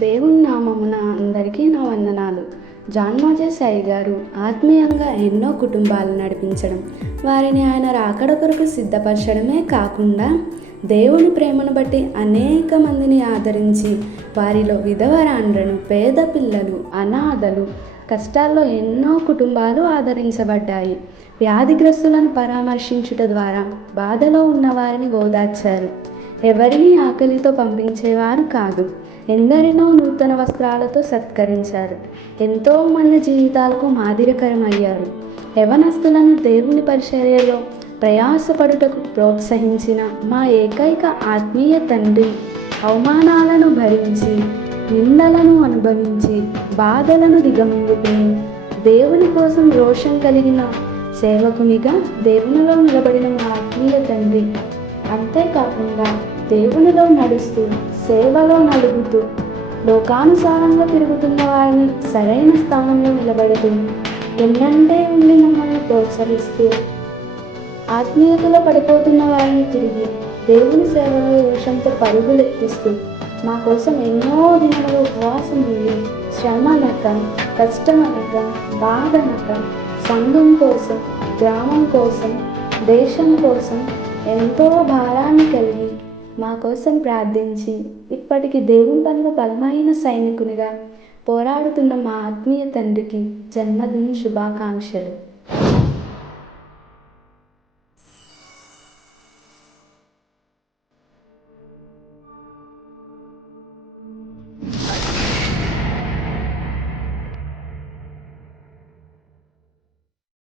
దేవుని నామమున అందరికీ నా వందనాలు. జాన్ మోజెస్ అయ్య గారు ఆత్మీయంగా ఎన్నో కుటుంబాలు నడిపించడం, వారిని ఆయన రాకడ కొరకు సిద్ధపరచడమే కాకుండా దేవుని ప్రేమను బట్టి అనేక మందిని ఆదరించి వారిలో విధవరాండ్రను, పేద పిల్లలు, అనాథలు, కష్టాల్లో ఎన్నో కుటుంబాలు ఆదరించబడ్డాయి. వ్యాధిగ్రస్తులను పరామర్శించుట ద్వారా బాధలో ఉన్న వారిని ఓదార్చారు. ఎవరిని ఆకలితో పంపించేవారు కాదు. ఎందరినో నూతన వస్త్రాలతో సత్కరించారు. ఎంతో మంది జీవితాలకు మాదిరికరమయ్యారు. యవనస్తులను దేవుని పరిచర్యలో ప్రయాసపడుటకు ప్రోత్సహించిన మా ఏకైక ఆత్మీయ తండ్రి అవమానాలను భరించి, నిందలను అనుభవించి, బాధలను దిగమింగుకుని దేవుని కోసం రోషం కలిగిన సేవకునిగా దేవునిలో నిలబడిన మా ఆత్మీయ తండ్రి, అంతేకాకుండా దేవునిలో నడుస్తూ, సేవలో నలుగుతూ, లోకానుసారంగా తిరుగుతున్న వారిని సరైన స్థానంలో నిలబెడుతూ, ఎన్నంటే ఉండి మమ్మల్ని ప్రోత్సహిస్తూ, ఆత్మీయతలో పడిపోతున్న వారిని తిరిగి దేవుని సేవలో రోషంతో పరుగులెత్తిస్తూ, మా కోసం ఎన్నో దినములు ఉపవాసం ఉండి, శ్రమనక, కష్టమనక, బాధనక, సంఘం కోసం, గ్రామం కోసం, దేశం కోసం ఎంతో భారాన్ని కలిగి మా కోసం ప్రార్థించి, ఇప్పటికి దేవుని పనిలో బలమైన సైనికునిగా పోరాడుతున్న మా ఆత్మీయ తండ్రికి జన్మదిన శుభాకాంక్షలు.